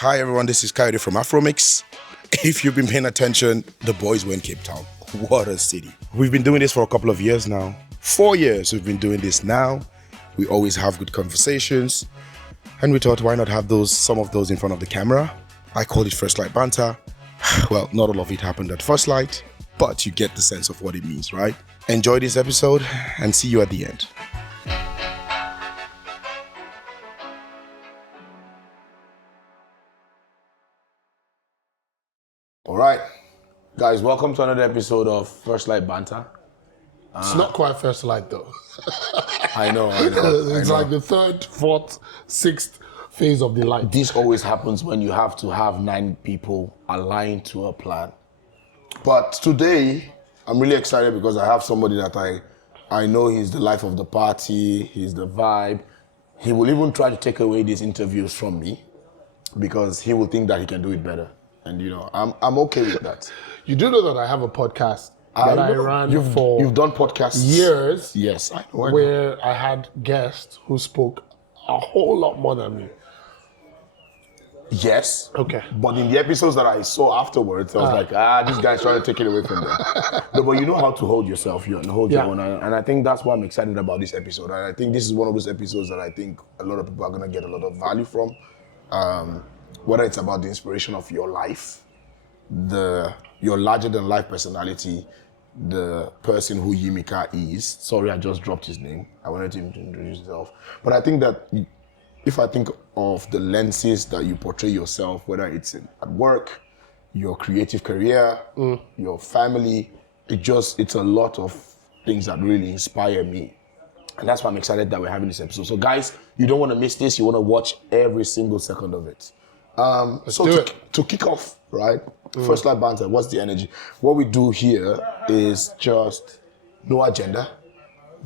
Hi everyone, this is Coyote from Afromix. If you've been paying attention, the boys were in Cape Town. What a city. We've been doing this for a couple of years now. 4 years we've been doing this now. We always have good conversations. And we thought, why not have some of those in front of the camera? I called it First Light Banter. Well, not all of it happened at first light, but you get the sense of what it means, right? Enjoy this episode and see you at the end. All right, guys, welcome to another episode of First Light Banter. It's not quite First Light though. I know. It's like the third, fourth, sixth phase of the light. This always happens when you have to have 9 people aligned to a plan. But today, I'm really excited because I have somebody that I know he's the life of the party, he's the vibe. He will even try to take away these interviews from me because he will think that he can do it better. And I'm okay with that. You do know that I have a podcast that I ran for You've done podcasts years. Yes, I know. Where I had guests who spoke a whole lot more than me. Yes. Okay. But in the episodes that I saw afterwards, I was like, this guy's trying to take it away from them. No, but you know how to hold yourself and hold your own. And I think that's why I'm excited about this episode. And I think this is one of those episodes that I think a lot of people are going to get a lot of value from. Whether it's about the inspiration of your life, your larger-than-life personality, the person who Yimika is. Sorry, I just dropped his name. I wanted him to introduce himself. But I think that if I think of the lenses that you portray yourself, whether it's at work, your creative career, your family, it's a lot of things that really inspire me. And that's why I'm excited that we're having this episode. So guys, you don't want to miss this. You want to watch every single second of it. To kick off, right? First Light Banter, what's the energy? What we do here is just no agenda.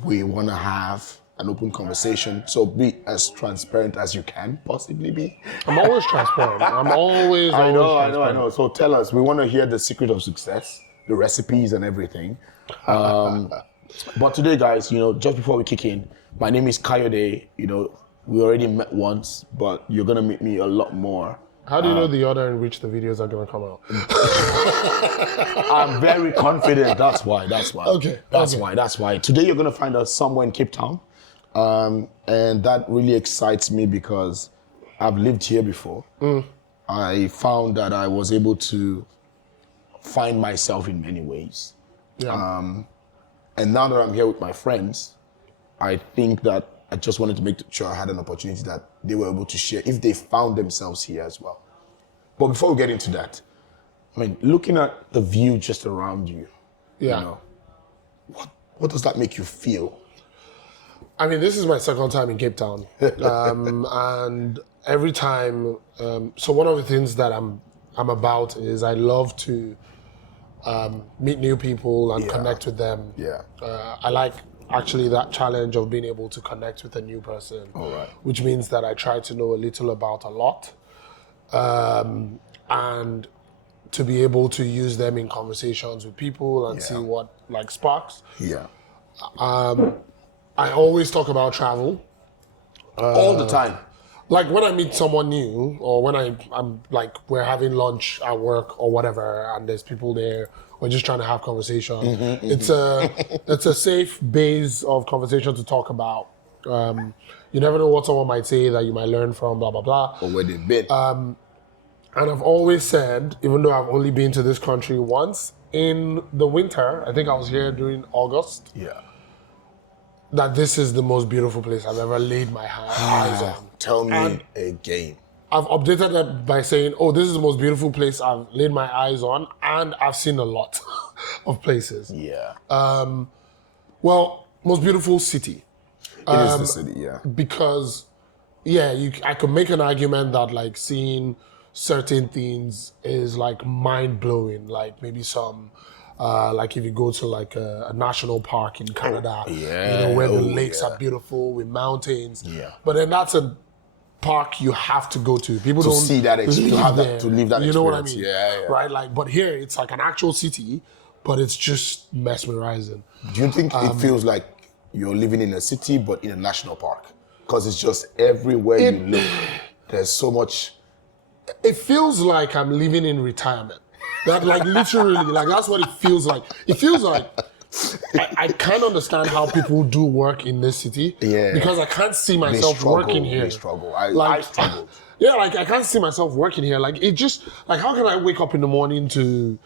We want to have an open conversation. So be as transparent as you can possibly be. I'm always transparent. I'm always I know. So tell us, we want to hear the secret of success, the recipes and everything. But today, guys, just before we kick in, my name is Coyote. We already met once, but you're going to meet me a lot more. How do you know the order in which the videos are going to come out? I'm very confident. That's why. Okay. That's why. Today, you're going to find us somewhere in Cape Town. And that really excites me because I've lived here before. I found that I was able to find myself in many ways. Yeah. And now that I'm here with my friends, I think that I just wanted to make sure I had an opportunity that they were able to share if they found themselves here as well. But before we get into that, looking at the view just around you, what does that make you feel? This is my second time in Cape Town. And every time, so one of the things that I'm about is I love to meet new people and connect with them. Yeah. I like actually that challenge of being able to connect with a new person. All right. Which means that I try to know a little about a lot. And to be able to use them in conversations with people and see what sparks. Yeah. I always talk about travel. All the time. Like when I meet someone new or when I'm we're having lunch at work or whatever and there's people there, we're just trying to have conversation. It's a safe base of conversation to talk about. You never know what someone might say that you might learn from, blah, blah, blah. Or where they've been. And I've always said, even though I've only been to this country once, in the winter, I think I was here during August. Yeah. That this is the most beautiful place I've ever laid my eyes on. Tell me again. I've updated that by saying, this is the most beautiful place I've laid my eyes on, and I've seen a lot of places. Yeah. Most beautiful city. It is the city, yeah. Because, I could make an argument that seeing certain things is mind-blowing, maybe some... if you go to a national park in Canada, where the lakes are beautiful with mountains. Yeah. But then that's a park you have to go to. People don't see that experience. To live that experience. You know what I mean? Yeah. Right? But here it's an actual city, but it's just mesmerizing. Do you think it feels like you're living in a city but in a national park? Because it's just everywhere you look, there's so much It feels like I'm living in retirement. That like literally, like that's what it feels like. It feels like I can't understand how people do work in this city. Yeah. Because I can't see myself working here. They struggle. I struggled. Yeah, like I can't see myself working here. Like it just like how can I wake up in the morning to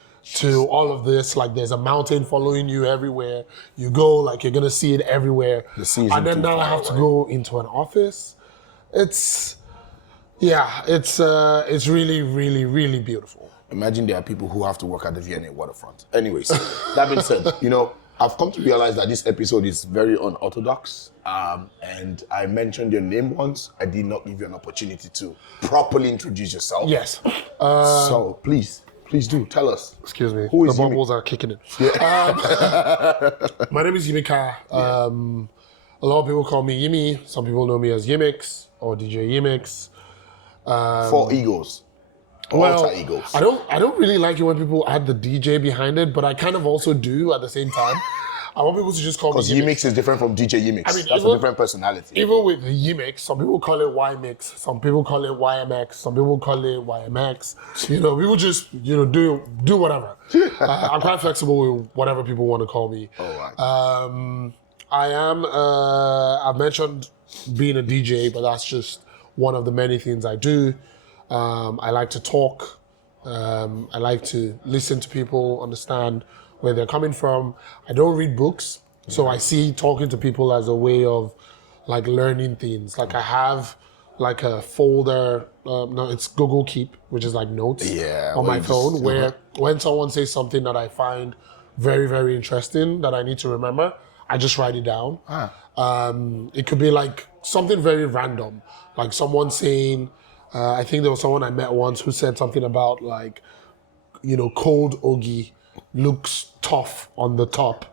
all of this? Like there's a mountain following you everywhere. You go, like you're gonna see it everywhere. The sea and then isn't now too I far have to away. go into an office. It's really, really, really beautiful. Imagine there are people who have to work at the V&A waterfront. Anyways, that being said, you know, I've come to realize that this episode is very unorthodox. And I mentioned your name once. I did not give you an opportunity to properly introduce yourself. Yes. So please do tell us. Excuse me. Who is the bubbles are kicking in. My name is Yimika. A lot of people call me Yimi. Some people know me as Yimix or DJ Yimix. 4 egos. Alter egos. I don't really like it when people add the DJ behind it, but I kind of also do at the same time. I want people to just call me Because Yimix is different from DJ Yimix. I mean, that's a different personality. Even with the Yimix, some people call it Y-Mix, some people call it YMX, some people call it YMX. You know, people just, you know, do whatever. I'm quite flexible with whatever people want to call me. All right. I've mentioned being a DJ, but that's just one of the many things I do. I like to talk. I like to listen to people, understand where they're coming from. I don't read books, so I see talking to people as a way of like learning things. Like I have like a folder, no, it's Google Keep, which is like notes on my phone, where when someone says something that I find very, very interesting that I need to remember, I just write it down. It could be like something very random, like someone saying, I think there was someone I met once who said something about like, you know, cold ogi looks tough on the top.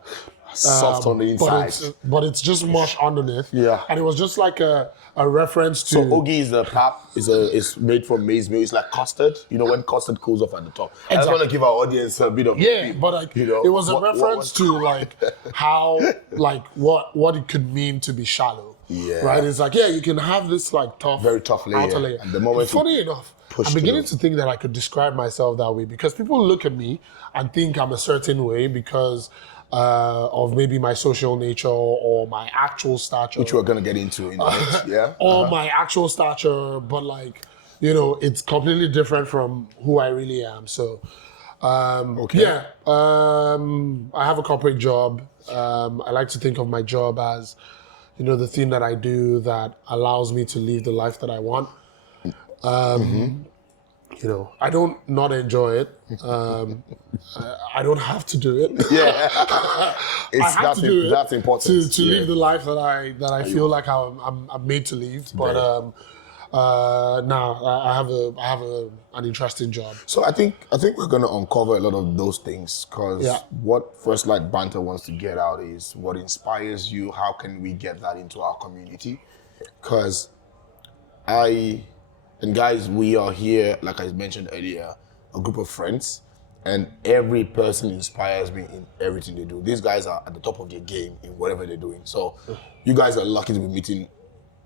Soft on the inside. But it's just mush underneath. Yeah. And it was just like a reference to... So ogi is the pap, is made from maize meal. It's like custard. You know, when custard cools off at the top. I just want to give our audience a bit of... Yeah, but like, you know, it was a reference to like how, like what it could mean to be shallow. Yeah. Right? It's like, yeah, you can have this like tough... Very tough layer. outer layer. And the moment funny enough, I'm beginning to think that I could describe myself that way because people look at me and think I'm a certain way because of maybe my social nature or my actual stature. Which we're going to get into in a minute, yeah? Or my actual stature, but like, you know, it's completely different from who I really am. So, I have a corporate job. I like to think of my job as, you know, the thing that I do that allows me to live the life that I want. You know, I don't not enjoy it. I don't have to do it. Yeah. That's important. To live the life that I feel like I'm made to live. But I have an interesting job. So I think we're gonna uncover a lot of those things because what First Light Banter wants to get out is what inspires you. How can we get that into our community? Because and guys, we are here, like I mentioned earlier, a group of friends, and every person inspires me in everything they do. These guys are at the top of their game in whatever they're doing. So you guys are lucky to be meeting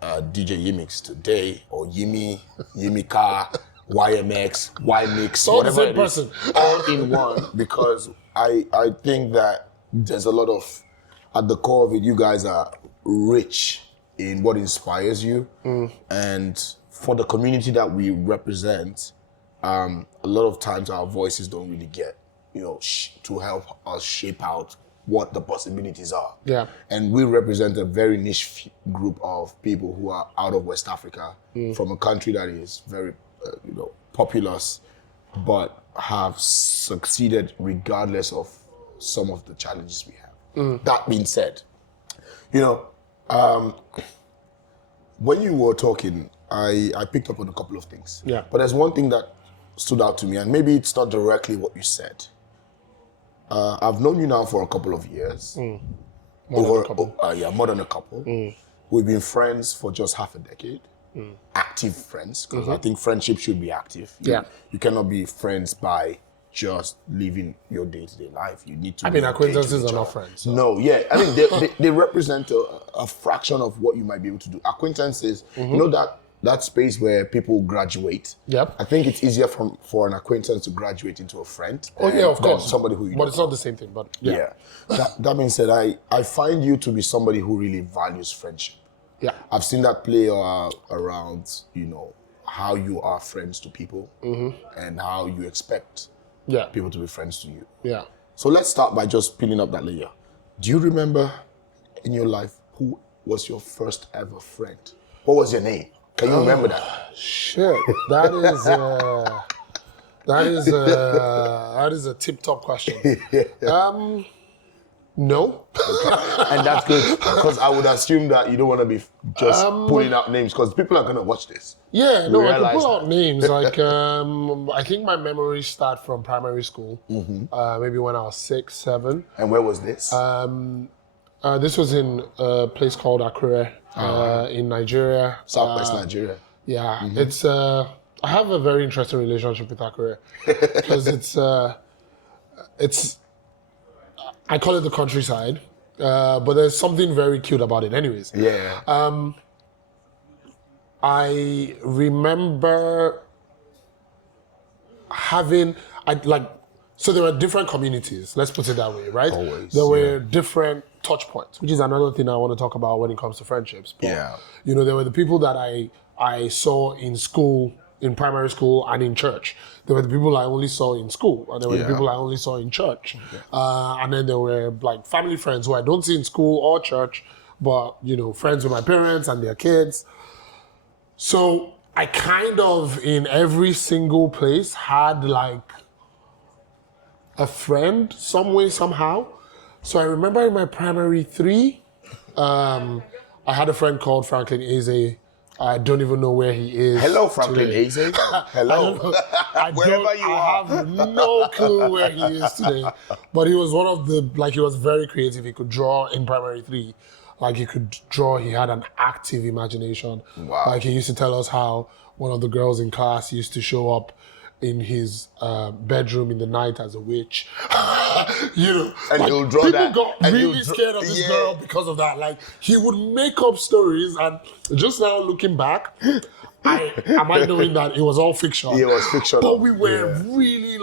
DJ Yimix today, or Yimi, Yimika, YMX, YMix, all whatever the same it is, person. all in one, because I think that there's a lot of, at the core of it, you guys are rich in what inspires you, and for the community that we represent, a lot of times our voices don't really get, you know, to help us shape out what the possibilities are. Yeah. And we represent a very niche group of people who are out of West Africa, from a country that is very, populous, but have succeeded regardless of some of the challenges we have. That being said, you know, when you were talking, I picked up on a couple of things. Yeah. But there's one thing that stood out to me, and maybe it's not directly what you said. I've known you now for a couple of years. More than a couple. We've been friends for just half a decade. Active friends, because I think friendship should be active. Yeah. You cannot be friends by just living your day-to-day life. You need to. I mean, acquaintances are not friends. So. No, yeah. I mean, they represent a fraction of what you might be able to do. Acquaintances, you know that that space where people graduate. Yep. I think it's easier for an acquaintance to graduate into a friend. Oh yeah, of course. Somebody who you but don't it's know. not the same thing. But yeah. That being said, I find you to be somebody who really values friendship. Yeah. I've seen that play around, how you are friends to people and how you expect people to be friends to you. Yeah. So let's start by just peeling up that layer. Do you remember in your life who was your first ever friend? What was your name? Can you remember that? Shit, that is a tip-top question. No. And that's good, because I would assume that you don't want to be just pulling out names, because people are going to watch this. Yeah, no, I can realize pull out names. Like, I think my memories start from primary school. Maybe when I was 6, 7. And where was this? This was in a place called Akure in Nigeria. Southwest Nigeria. Yeah, it's. I have a very interesting relationship with Akure because it's. I call it the countryside, but there's something very cute about it. Anyways, Yeah. I remember so there were different communities, let's put it that way, right? Always, there were different touch points, which is another thing I want to talk about when it comes to friendships. But, Yeah. there were the people that I saw in school, in primary school, and in church. There were the people I only saw in school, and there were the people I only saw in church. And then there were like family friends who I don't see in school or church, but friends with my parents and their kids. So I kind of, in every single place, had like a friend some way, somehow. So I remember in my primary 3, I had a friend called Franklin Eze. I don't even know where he is. Hello, Franklin Eze. Hello. Wherever you are. I have no clue where he is today. But he was one of he was very creative. He could draw in primary 3. Like, he could draw, he had an active imagination. Wow. Like, he used to tell us how one of the girls in class used to show up in his bedroom in the night as a witch. And he'll draw people that. got And really scared of this girl because of that. Like, he would make up stories, and just now looking back, I knowing that it was all fiction. It was fictional. But we were really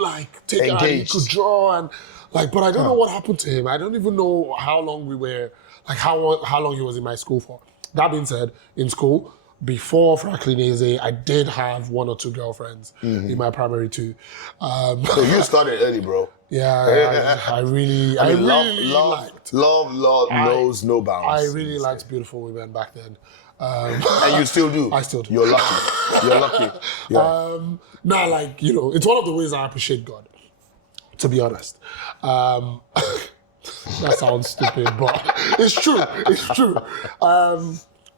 taking, and he could draw, and but I don't know what happened to him. I don't even know how long we were, how long he was in my school for. That being said, in school, before Franklin Eze, I did have 1 or 2 girlfriends in my primary 2. So you started early, bro. Yeah, I really liked. Love knows no bounds. I really liked beautiful women back then. And you still do. I still do. You're lucky. You're lucky. Yeah. It's one of the ways I appreciate God, to be honest. That sounds stupid, but it's true. It's true.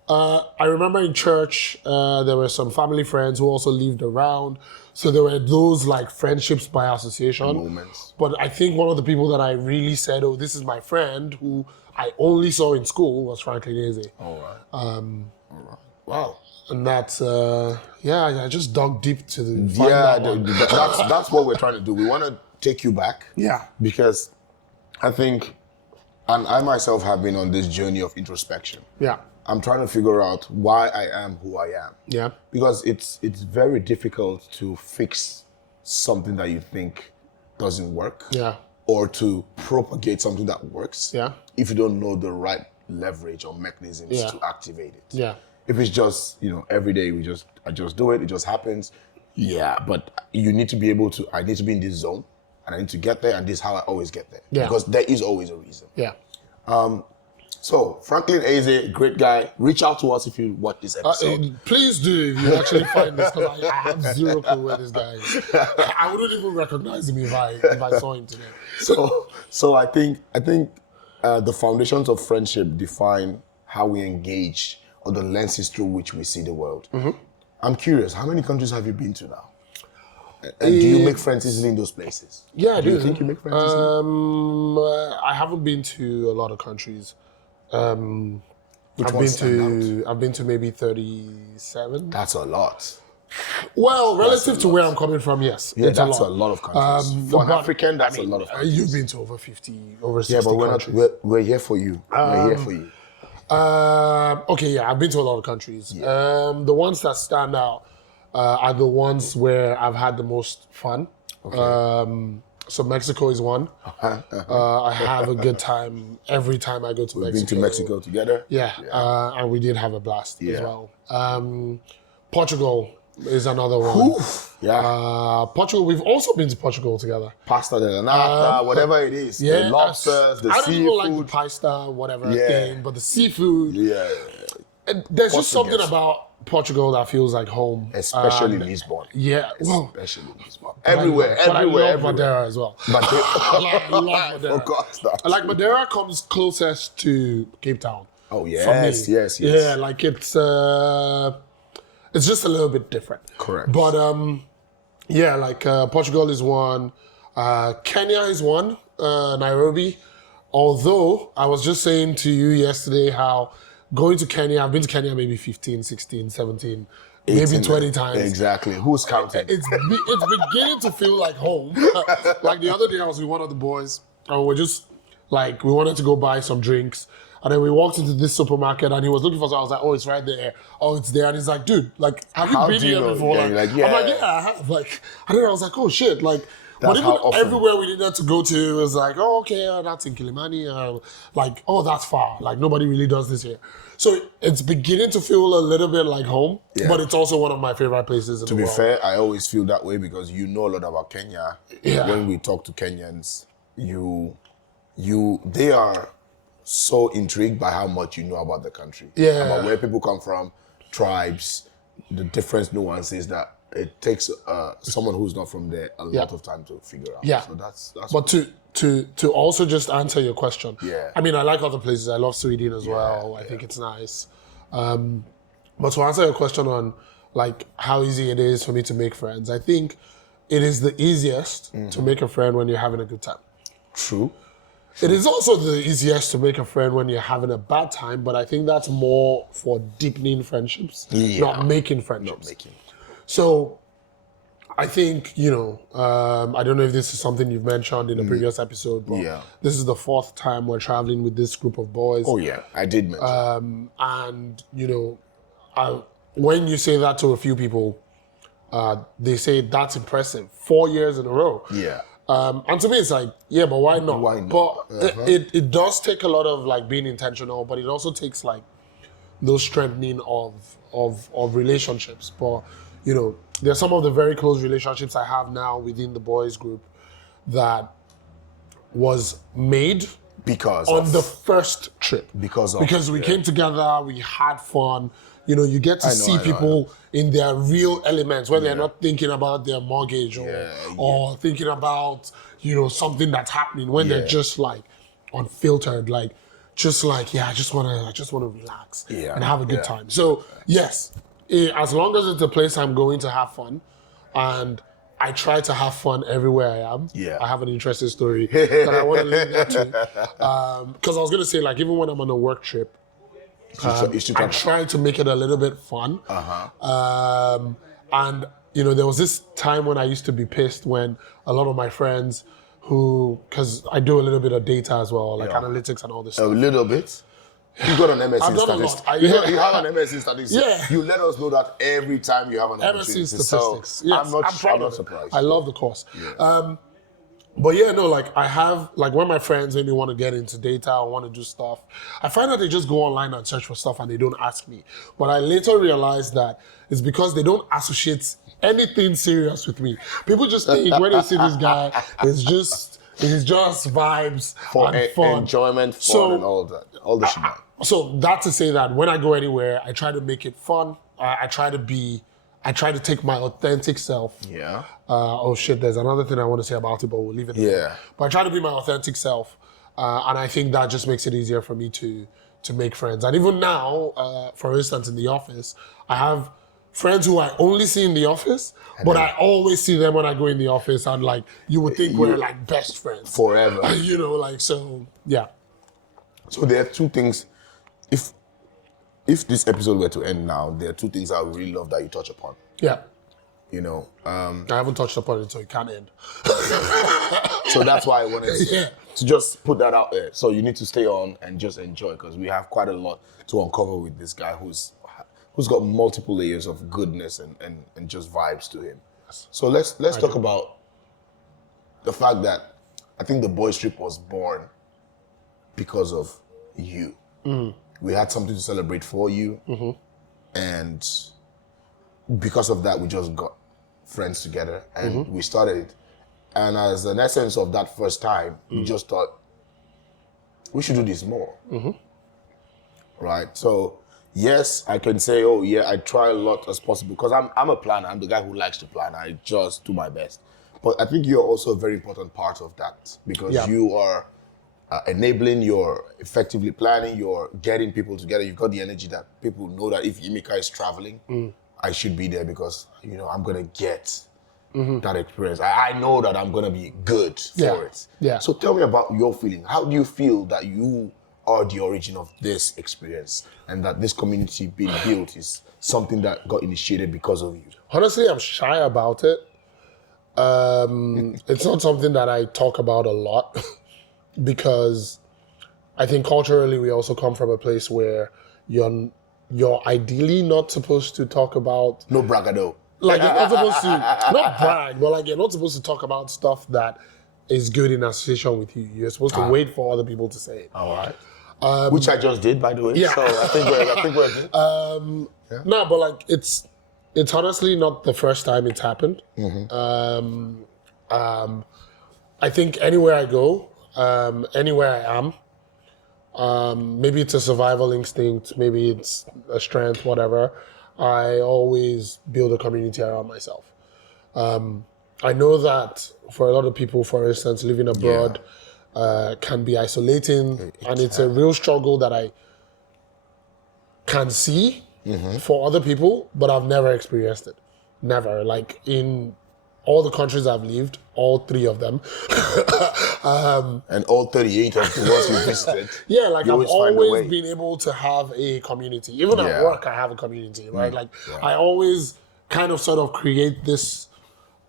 I remember in church, there were some family friends who also lived around. So there were those friendships by association. Moments. But I think one of the people that I really said, oh, this is my friend, who I only saw in school, was Franklin Eze. All right. All right. Wow. And that's, I just dug deep to find that one. That's what we're trying to do. We want to take you back. Yeah. Because I think, and I myself have been on this journey of introspection. Yeah. I'm trying to figure out why I am who I am. Yeah. Because it's very difficult to fix something that you think doesn't work. Yeah. Or to propagate something that works. Yeah. If you don't know the right leverage or mechanisms to activate it. Yeah. If it's just, every day I just do it, it just happens. Yeah, but you need to be able to, I need to be in this zone and I need to get there, and this is how I always get there. Yeah. Because there is always a reason. Yeah. So, Franklin Eze, great guy. Reach out to us if you watch this episode. Please do if you actually find this, because I have zero clue where this guy is. I wouldn't even recognize him if I saw him today. So I think the foundations of friendship define how we engage, or the lenses through which we see the world. Mm-hmm. I'm curious, how many countries have you been to now? And do you make friends easily in those places? Yeah, I do. Do you think you make friends easily? I haven't been to a lot of countries. I've been to maybe 37. That's a lot. Well, relative to where I'm coming from, yes. Yeah, it's that's a lot of countries. For an African, that's a lot of countries. You've been to over 50, over 60 Yeah, but countries. we're here for you. We're here for you. Okay, yeah, I've been to a lot of countries. The ones that stand out are the ones where I've had the most fun. So Mexico is one. I have a good time every time I go to We've Mexico. been to Mexico together. Yeah, and we did have a blast as Yeah. well. Portugal is another one. Yeah. Portugal, we've also been to Portugal together. Pasta de la nata, whatever it is. Yeah, The lobsters, the I don't even like the seafood. pasta, whatever Yeah. thing, but the seafood. Yeah. And there's just something Portuguese. about Portugal that feels like home. Especially Lisbon. Yeah, well, Especially Lisbon. Everywhere, but I everywhere, love everywhere. Madeira as well. But I love Madeira. forgot that. Like Madeira comes closest to Cape Town. Oh for me. yes. Yeah, like it's just a little bit different. Correct. But yeah, like Portugal is one, Kenya is one, Nairobi. Although I was just saying to you yesterday how going to Kenya, I've been to Kenya maybe 15, 16, 17, maybe 20 times. Exactly. Who's counting? It's beginning to feel like home. Like the other day I was with one of the boys and we're just like, we wanted to go buy some drinks. And then we walked into this supermarket and he was looking for something. I was like, oh, it's right there. Oh, it's there. And he's like, dude, like, have How you been do you here know? before? Yeah, you're like, yeah. I'm like, yeah, I have. Like, and then I was like, oh shit. Like, but even how often- everywhere we needed to go to, it was like, oh, okay, that's in Kilimani. Like, oh, that's far. Like, nobody really does this here. So it's beginning to feel a little bit like home, but it's also one of my favorite places in the world. To be fair, I always feel that way because you know a lot about Kenya. Yeah. When we talk to Kenyans, they are so intrigued by how much you know about the country. Yeah. About where people come from, tribes, the different nuances that it takes someone who's not from there a lot of time to figure out. Yeah. So that's But to also just answer your question, Yeah. I mean, I like other places. I love Sweden as well. I think it's nice. But to answer your question on like how easy it is for me to make friends, I think it is the easiest to make a friend when you're having a good time. true. It is also the easiest to make a friend when you're having a bad time, but I think that's more for deepening friendships, not making friendships. Not making. So I think, I don't know if this is something you've mentioned in a previous episode, but this is the 4th time we're traveling with this group of boys. Oh yeah, I did mention. And, when you say that to a few people, they say that's impressive. 4 years in a row. Yeah. And to me, it's like, yeah, but why not? Why not? But it does take a lot of like being intentional, but it also takes like those strengthening of relationships. But there are some of the very close relationships I have now within the boys group that was made Because on of, the first trip. because we came together, we had fun. You get to see I know. people in their real elements when they're not thinking about their mortgage or thinking about, something that's happening, when they're just like unfiltered, like just like, I just wanna relax and have a good time. So yes, as long as it's a place I'm going to have fun, and I try to have fun everywhere I am. Yeah. I have an interesting story that I want to link that to. Because I was going to say, like, even when I'm on a work trip, you should I try to make it a little bit fun. And, there was this time when I used to be pissed when a lot of my friends because I do a little bit of data as well, like analytics and all this a stuff. little bit. You got an MSc I've in done a lot. statistics. You have an MSc in statistics. Yeah. You let us know that every time you have an MSc in opportunity. statistics. So Yes, I'm not proud of it. surprised. I love the course. But I have, like, when my friends maybe want to get into data or want to do stuff, I find that they just go online and search for stuff and they don't ask me. But I later realized that it's because they don't associate anything serious with me. People just think when they see this guy, it's just vibes For and fun. enjoyment, fun, and all that. All the shit. So that to say that when I go anywhere, I try to make it fun. I try to take my authentic self. Yeah. Oh shit, there's another thing I want to say about it, but we'll leave it alone. Yeah. But I try to be my authentic self. And I think that just makes it easier for me to make friends. And even now, for instance, in the office, I have friends who I only see in the office, but I always see them when I go in the office, and like you would think we're like best friends. Forever. So yeah. So there are two things. If this episode were to end now, there are two things I would really love that you touch upon. Yeah. you know. I haven't touched upon it, so it can't end. So that's why I wanted to just put that out there. So you need to stay on and just enjoy, because we have quite a lot to uncover with this guy who's got multiple layers of goodness and just vibes to him. So let's talk about the fact that I think the Boys Trip was born because of you. We had something to celebrate for you, and because of that, we just got friends together and we started it. And as an essence of that first time, we just thought we should do this more, right? So yes, I can say, oh yeah, I try a lot as possible, because I'm a planner. I'm the guy who likes to plan. I just do my best. But I think you're also a very important part of that, because you are enabling, you're effectively planning, you're getting people together. You've got the energy that people know that if Yimika is traveling, I should be there, because I'm gonna get that experience. I know that I'm gonna be good for it. Yeah. So tell me about your feeling. How do you feel that you are the origin of this experience, and that this community being built is something that got initiated because of you? Honestly, I'm shy about it. It's not something that I talk about a lot because I think culturally we also come from a place where you're ideally not supposed to talk about, No bragado. like you're not supposed to not brag, but like you're not supposed to talk about stuff that is good in association with you. You're supposed to wait for other people to say it. All right. Which I just did, by the way. Yeah. So I think we're good. No, but like it's honestly not the first time it's happened. I think anywhere I go, anywhere I am, maybe it's a survival instinct, maybe it's a strength, whatever. I always build a community around myself. I know that for a lot of people, for instance, living abroad can be isolating, and it's a real struggle that I can see for other people, but I've never experienced it. Never. Like in all the countries I've lived, all 3 of them. And all 38 of the ones you visited. Yeah, like you I've find a way. always been able to have a community. Even at work, I have a community, right? I always kind of sort of create this.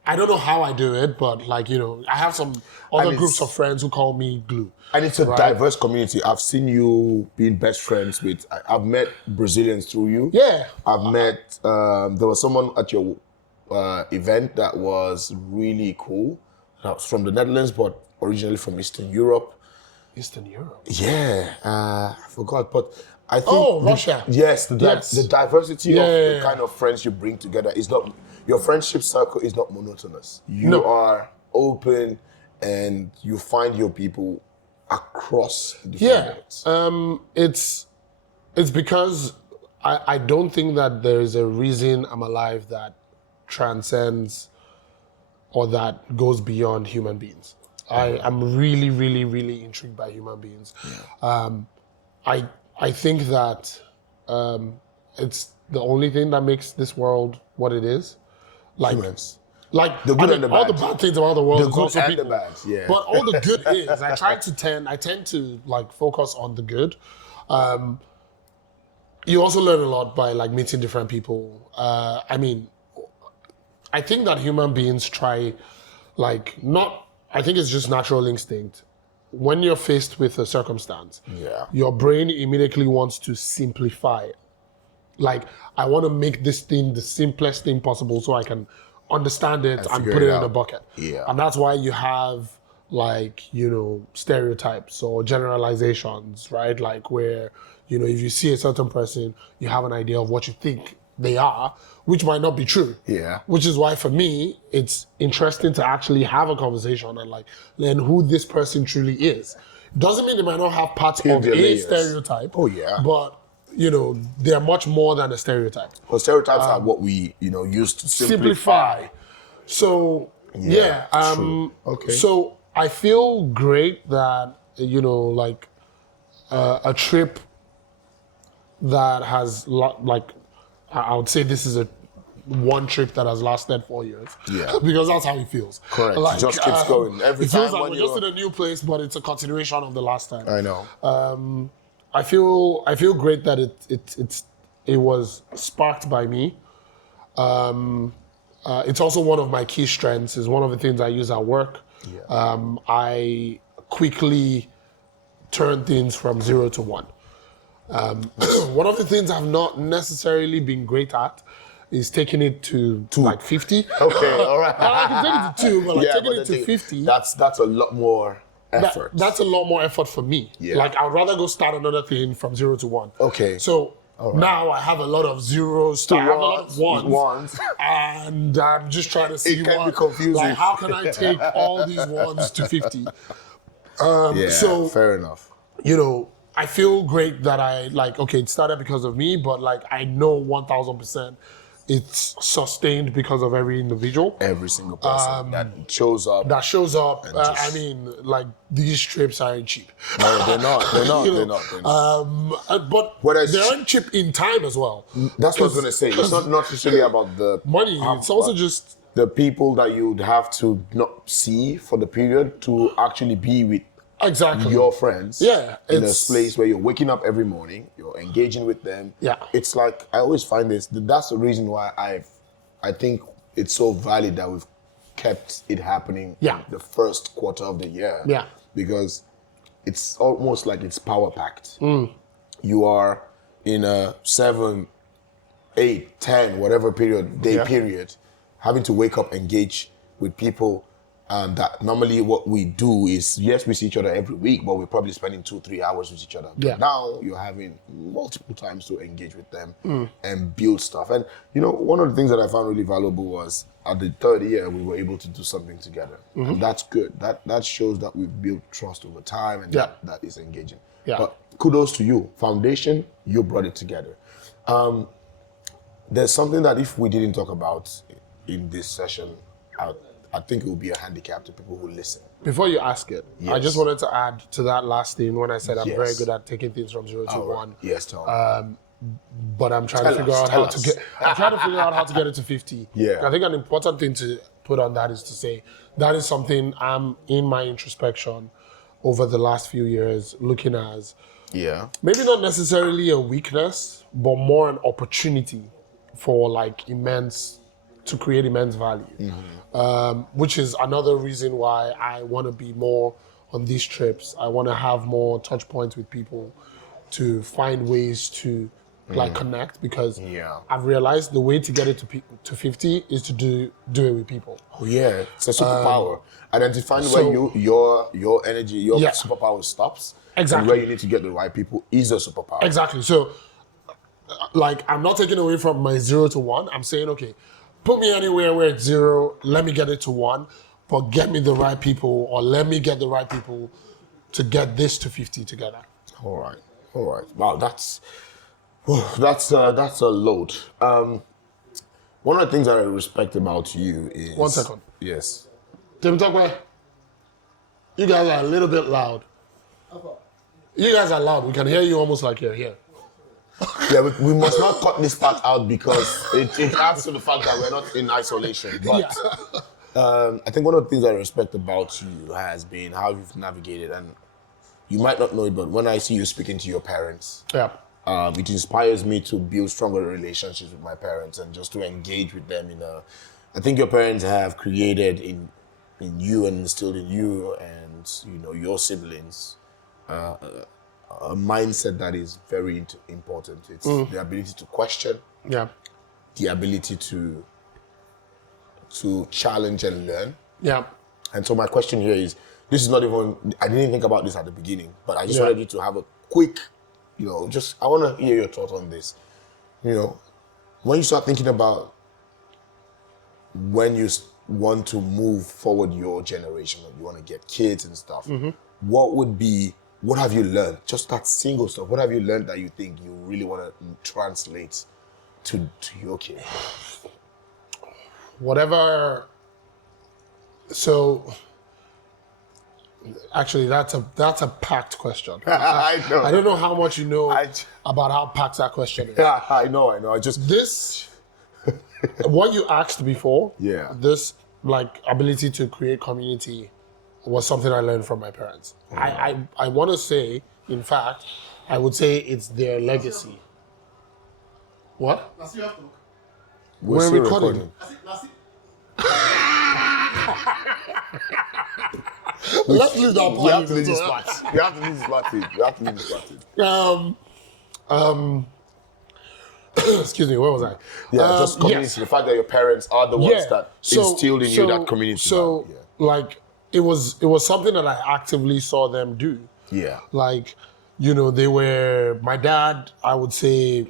I don't know how I do it, but like, I have some other groups of friends who call me glue. And it's a diverse community. I've seen you being best friends with, I've met Brazilians through you. Yeah. I've met, there was someone at your event that was really cool. That was from the Netherlands, but originally from Eastern Europe. Eastern Europe? Yeah, I forgot, but I think... Russia. Yes, the diversity of the kind of friends you bring together is not... Your friendship circle is not monotonous. You are open and you find your people across the different it's because I don't think that there is a reason I'm alive that transcends or that goes beyond human beings. I'm really, really, really intrigued by human beings. I think that it's the only thing that makes this world what it is. Like, humans. Like the good and the all bad. the bad things about the world The is good also and people. the bad, yeah. But all the good is I tend to like focus on the good. You also learn a lot by like meeting different people. I think that human beings try I think it's just natural instinct. When you're faced with a circumstance, your brain immediately wants to simplify it. Like, I want to make this thing the simplest thing possible so I can understand it and put it in a bucket. Yeah. And that's why you have stereotypes or generalizations, right? Like where, if you see a certain person, you have an idea of what you think they are, which might not be true. Yeah. Which is why for me, it's interesting to actually have a conversation and like learn who this person truly is. Doesn't mean they might not have parts of a stereotype. Oh yeah. But they're much more than a stereotype. Well, stereotypes are what we, use to simplify. So true. Okay. So I feel great that a trip that has I would say this is one trip that has lasted 4 years. Yeah. Because that's how it feels. Correct. It just keeps going. Every it feels time like we're just in a new place, but it's a continuation of the last time. I know. I feel great that it was sparked by me. It's also one of my key strengths. It's one of the things I use at work. Yeah. I quickly turn things from 0 to 1. One of the things I've not necessarily been great at is taking it to like 50. Okay, all right. I can take it to 2, but like Yeah, taking but it the to thing- 50. That's a lot more effort. That's a lot more effort for me. Yeah. Like I'd rather go start another thing from 0 to 1. Okay. So right. now I have a lot of zeros, I have a lot of ones. and I'm just trying to see It can be what, confusing. like how can I take all these ones to 50? Yeah, so fair enough. you know, I feel great that it started because of me, but like I know 1000% it's sustained because of every individual Every single person that shows up. that shows up. just- I mean, like these trips aren't cheap. No, they're not. They're not. You They're know, not. They're not. But Whereas- they aren't cheap in time as well. That's what I was going to say. It's not necessarily about the Money. It's also just the people that you'd have to not see for the period to actually be with exactly your friends. Yeah, in a it's- place where you're waking up every morning, you're engaging with them. Yeah. It's like I always find this. That's the reason why I think it's so valid that we've kept it happening. Yeah. The first quarter of the year. Yeah. Because it's almost like it's power packed. Mm. You are in a 7, 8, 10, whatever day period, having to wake up, engage with people. That normally what we do is, yes, we see each other every week, but we're probably spending 2-3 hours with each other. But Yeah. now you're having multiple times to engage with them and build stuff. And one of the things that I found really valuable was at the third year, we were able to do something together. And that's good. That shows that we've built trust over time and that is engaging. Yeah. But kudos to you. Foundation, you brought it together. There's something that if we didn't talk about in this session, I think it would be a handicap to people who listen. before you ask it, I Yes. just wanted to add to that last thing when I said I'm very Yes. good at taking things from 0 to All right. 1. Yes, tell me. But I'm trying Tell to figure us, out tell how to us. get. I'm trying to figure out how to get it to 50. Yeah. I think an important thing to put on that is to say that is something I'm in my introspection over the last few years looking as Yeah. maybe not necessarily a weakness, but more an opportunity for to create immense value. Which is another reason why I want to be more on these trips. I want to have more touch points with people to find ways to connect, because Yeah. I've realized the way to get it to 50 is to do it with people. Oh yeah, it's a superpower. Identifying so- where your energy, your Yeah. superpower stops, Exactly. and where you need to get the right people is a superpower. Exactly. So, I'm not taking away from my 0 to 1. I'm saying, okay, put me anywhere where it's 0, let me get it to 1, but get me the right people, or let me get the right people to get this to 50 together. All right. Wow, that's a load. One of the things that I respect about you is 1 second. Yes. Tim Tokwe, you guys are a little bit loud. You guys are loud. We can hear you almost like you're here. Yeah, we must not cut this part out because it adds to the fact that we're not in isolation. But I think one of the things I respect about you has been how you've navigated, and you might not know it, but when I see you speaking to your parents, Yeah. it inspires me to build stronger relationships with my parents and just to engage with them I think your parents have created in you and instilled in you and your siblings a mindset that is very important. It's the ability to question, Yeah. the ability to challenge and learn. Yeah. And so my question here is, I didn't even think about this at the beginning, but I just Yeah. wanted you to have a quick, I want to hear your thoughts on this. When you start thinking about when you want to move forward your generation, or you want to get kids and stuff, what have you learned? Just that single stuff. What have you learned that you think you really want to translate to your kid? Whatever. So, actually, that's a packed question. I know. I don't know how much you know I- about how packed that question is. Yeah, I know. I just This, what you asked before, Yeah. this ability to create community was something I learned from my parents. I want to say, in fact, I would say it's their legacy. What? we're We're still recording. recording. Let's leave that We have part. to leave this part. We have to leave this part in. We have to leave this part in. Excuse me, where was I? Yeah, just community. Yes. The fact that your parents are the ones that instilled in you that community. So, value. like, it was something that I actively saw them do. Yeah. Like, you know, they were, my dad, I would say,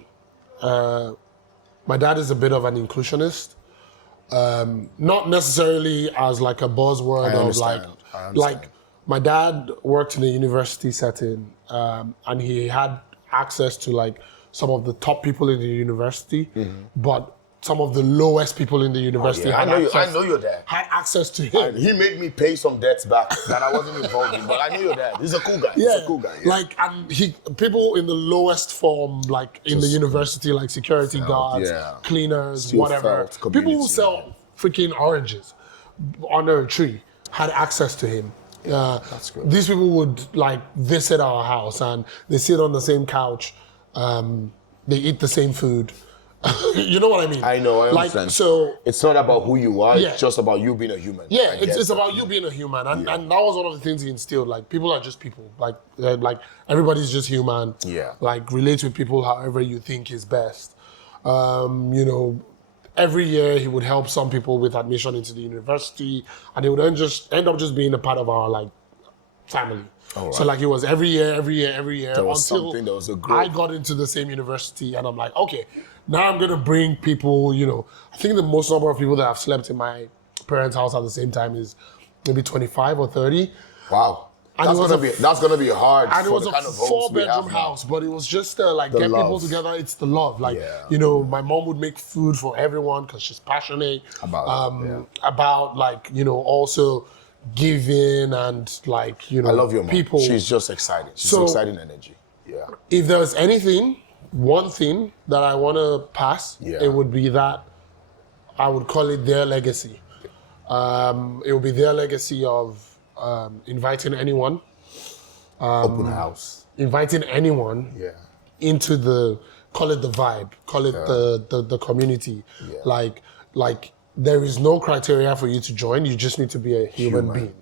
my dad is a bit of an inclusionist. Not necessarily as like a buzzword of like, I understand. like my dad worked in a university setting, and he had access to like some of the top people in the university, but some of the lowest people in the university Yeah, I know your dad. had access to him. And he made me pay some debts back that I wasn't involved in, but I know your dad. He's a cool guy. He's a cool guy. Yeah. Like, and people in the lowest form, like in the university, like security guards, cleaners, Still whatever. felt People who sell freaking oranges under a tree had access to him. That's good. These people would like visit our house and they sit on the same couch. They eat the same food. You know what I mean? I know, I understand. Like, so it's not about who you are, Yeah. it's just about you being a human. yeah, it's about you being a human, and that was one of the things he instilled. Like, people are just people. Like everybody's just human. Yeah. Like, relate with people however you think is best. You know, every year he would help some people with admission into the university, and they would end up just being a part of our like family. Right. So like it was every year There was until something, there was a growth. I got into the same university, and I'm like, okay, now I'm gonna bring people. You know, I think the most number of people that have slept in my parents' house at the same time is maybe 25 or 30. Wow. And That's gonna be hard. And it for was the a kind of homes we have 4-bedroom now. house, but it was just like The get people love. together. It's the love, like Yeah. you know, my mom would make food for everyone because she's passionate about like you know also giving and like you know. I love your mom. people. She's just exciting. She's So- exciting energy. Yeah. If there's anything, one thing that I want to pass, Yeah. it would be that I would call it their legacy. It would be their legacy of inviting anyone, Open house. inviting anyone Yeah. into call it the vibe, call it the community. Yeah. Like there is no criteria for you to join. You just need to be a human being.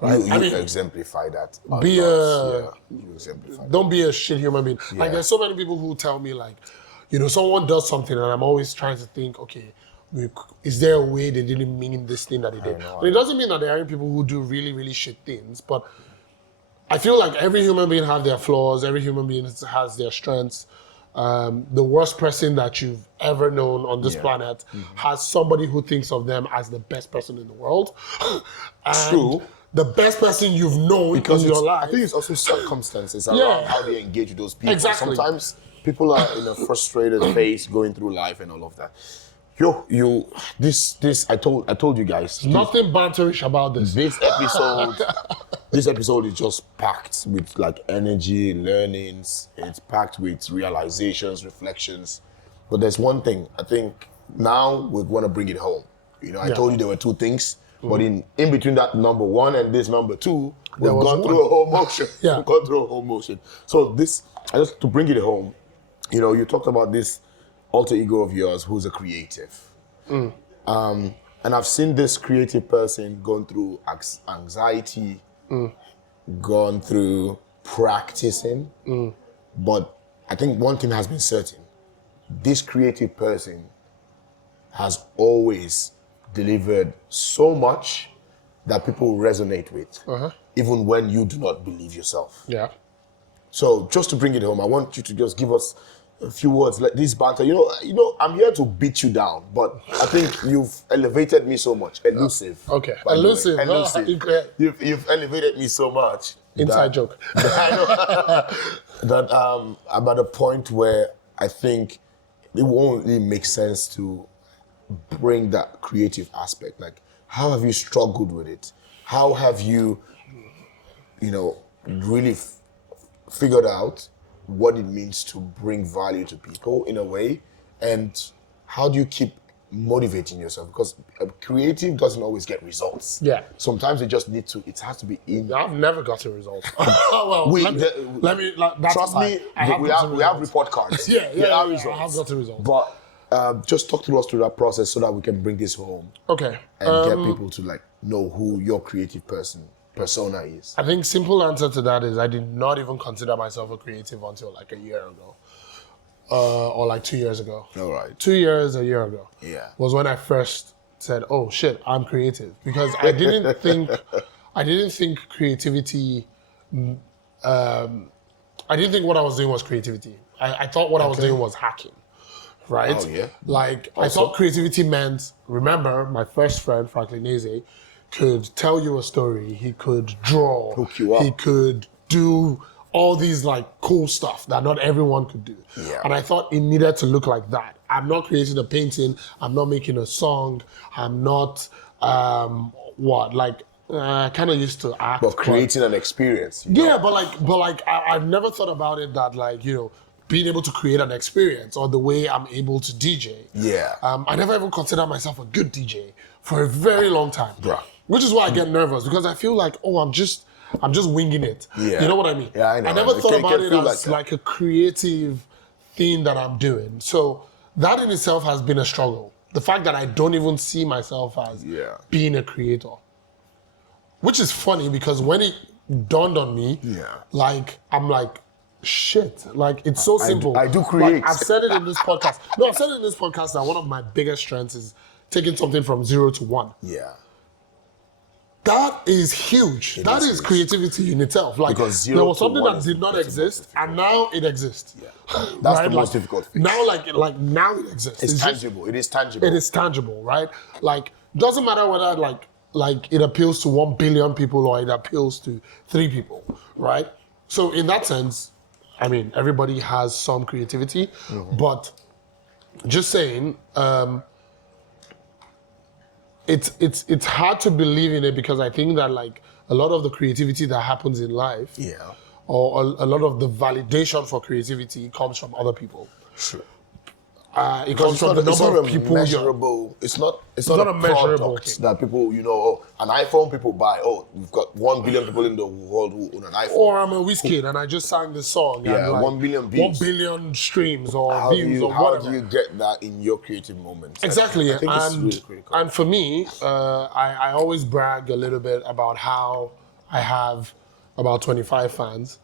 Right? You exemplify that. Be you exemplify that. Don't be a shit human being. Like there's so many people who tell me like, you know, someone does something and I'm always trying to think, okay, is there a way they didn't mean this thing that they did? And it doesn't mean that there aren't people who do really, really shit things, but I feel like every human being has their flaws, every human being has their strengths. The worst person that you've ever known on this planet has somebody who thinks of them as the best person in the world. And True. the best person you've known in your life. I think it's also circumstances around how they engage with those people. Exactly. Sometimes people are in a frustrated phase going through life and all of that. I told you guys. Nothing banterish about this. This episode is just packed with like energy, learnings. It's packed with realizations, reflections. But there's one thing. I think now we want to bring it home. You know, I told you there were two things, but in between that number one and this number two, we've gone through a whole motion. We've gone through a whole motion. So just to bring it home, you know, you talked about this alter ego of yours who's a creative. And I've seen this creative person going through anxiety, gone through practicing. But I think one thing has been certain. This creative person has always delivered so much that people resonate with, even when you do not believe yourself. Yeah. So just to bring it home, I want you to just give us a few words, like this banter. You know, I'm here to beat you down, but I think you've elevated me so much. Elusive. Okay. by the way. Elusive. You've elevated me so much. Inside joke. I know that I'm at a point where I think it won't really make sense to bring that creative aspect. Like, how have you struggled with it? How have you, really figured out what it means to bring value to people in a way? And how do you keep motivating yourself? Because a creative doesn't always get results. Yeah. Sometimes it has to be in. I've never got a result. Well, that's Trust me, we have report cards. Yeah, There are I results. have got a result. But just talk to us through that process so that we can bring this home Okay. and get people to like know who your creative persona is. I think simple answer to that is I did not even consider myself a creative until like a year ago. Or like 2 years ago. All right. 2 years, a year ago. Yeah. Was when I first said, "Oh shit, I'm creative," because I didn't think creativity. I didn't think what I was doing was creativity. I thought what I was doing was hacking, right? Oh, yeah. Like I Also- thought creativity meant. Remember, my first friend Franklin Eze could tell you a story. He could draw. Hook you up. He could do all these like cool stuff that not everyone could do. Yeah. And I thought it needed to look like that. I'm not creating a painting. I'm not making a song. I'm not I kind of used to act. But creating an experience. Yeah, but I've never thought about it that like, being able to create an experience or the way I'm able to DJ. Yeah. I never even considered myself a good DJ for a very long time. Bruh. Which is why I get nervous because I feel like, I'm just winging it. Yeah. You know what I mean? Yeah, I know. I never It thought can about it feel as like that. like a creative thing that I'm doing. So that in itself has been a struggle. The fact that I don't even see myself as Yeah. being a creator. Which is funny because when it dawned on me, like, I'm like, shit. Like, it's so simple. I do create. Like, I've said it in this podcast. No, I've said it in this podcast that one of my biggest strengths is taking something from 0 to 1. Yeah. That is huge. That is is huge. creativity in itself. Like, Because 0 there was to something 1 that is did not exist, and now it exists. Yeah. That's Right? the most Like, difficult. Now, like now it exists. It's just- tangible. It is tangible. it is tangible, right? Like, doesn't matter whether like it appeals to 1 billion people or it appeals to 3 people, right? So in that sense, I mean, everybody has some creativity, but just saying, it's hard to believe in it because I think that like a lot of the creativity that happens in life, or a lot of the validation for creativity comes from other people. Sure. It comes from the number of people you're. measurable. It's not not a a measurable product thing. that people, an iPhone people buy. Oh, we've got 1 billion people in the world who own an iPhone. Or I'm a whiskey and I just sang this song. Yeah, and like 1 billion 1 views. billion streams or how do views you, or how whatever. do you get that in your creative moments? Exactly. I think it's really critical. And for me, I always brag a little bit about how I have about 25 fans.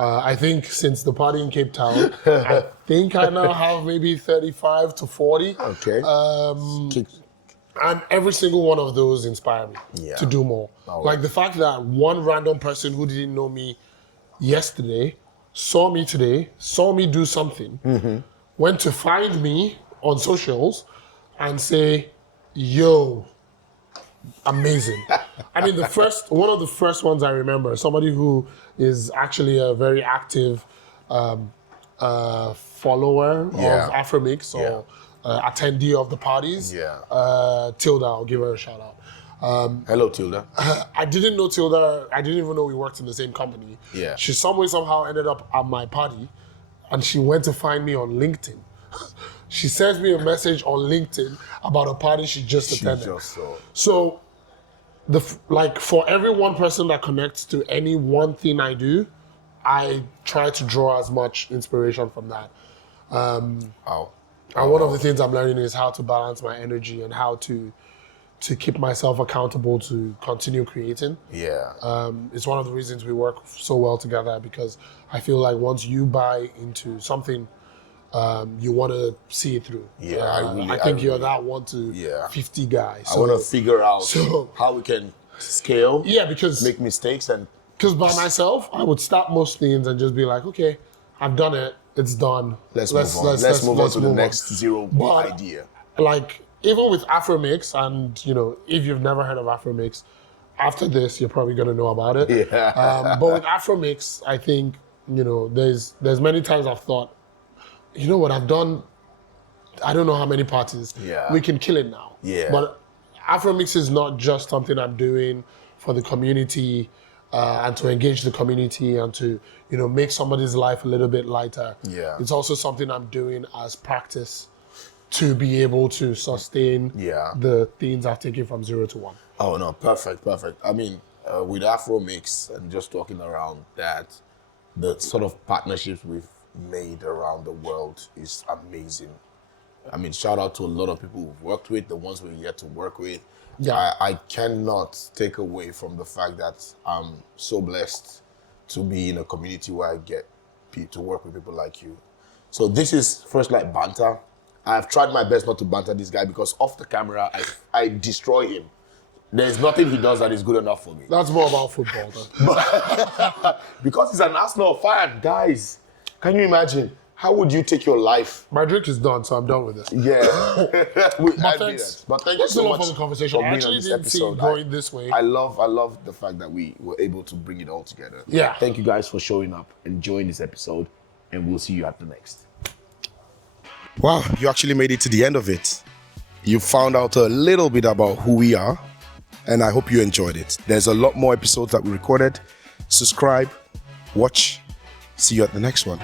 I think since the party in Cape Town, I think I now have maybe 35 to 40. Okay. And every single one of those inspire me to do more. Oh, like the fact that one random person who didn't know me yesterday saw me today, saw me do something, went to find me on socials and say, yo, amazing. I mean, one of the first ones I remember, somebody who is actually a very active follower of Afromix or attendee of the parties. Tilda, I'll give her a shout out. Hello, Tilda. I didn't know Tilda. I didn't even know we worked in the same company. Yeah. She somehow ended up at my party, and she went to find me on LinkedIn. She sent me a message on LinkedIn about a party she just attended. So, for every one person that connects to any one thing I do, I try to draw as much inspiration from that. And one of the things I'm learning is how to balance my energy and how to keep myself accountable to continue creating. It's one of the reasons we work so well together because I feel like once you buy into something, you want to see it through. I think you're that 1 to 50 guy. I want to figure out how we can scale. Because make mistakes and. Because by myself, I would stop most things and just be like, okay, I've done it. It's done. Let's move on. Let's move on to the next zero idea. Like even with Afromix, and if you've never heard of Afromix, after this you're probably gonna know about it. But with Afromix, I think there's many times I've thought, you know what I've done. I don't know how many parties. We can kill it now. But Afromix is not just something I'm doing for the community. And to engage the community and to, make somebody's life a little bit lighter. It's also something I'm doing as practice to be able to sustain the things I've taken from 0 to 1. Oh, no, perfect. I mean, with Afromix and just talking around that, the sort of partnerships we've made around the world is amazing. I mean, shout out to a lot of people we've worked with, the ones we're yet to work with. Yeah. I cannot take away from the fact that I'm so blessed to be in a community where I get to work with people like you. So this is First Light Banter. I've tried my best not to banter this guy because off the camera, I destroy him. There's nothing he does that is good enough for me. That's more about football, though. Because he's an Arsenal fan, guys. Can you imagine? How would you take your life? My drink is done, so I'm done with this. Yeah. But thank you so much for the conversation. I actually didn't see it going this way. I love the fact that we were able to bring it all together. Yeah. Thank you guys for showing up, enjoying this episode, and we'll see you at the next. Wow, you actually made it to the end of it. You found out a little bit about who we are, and I hope you enjoyed it. There's a lot more episodes that we recorded. Subscribe, watch. See you at the next one.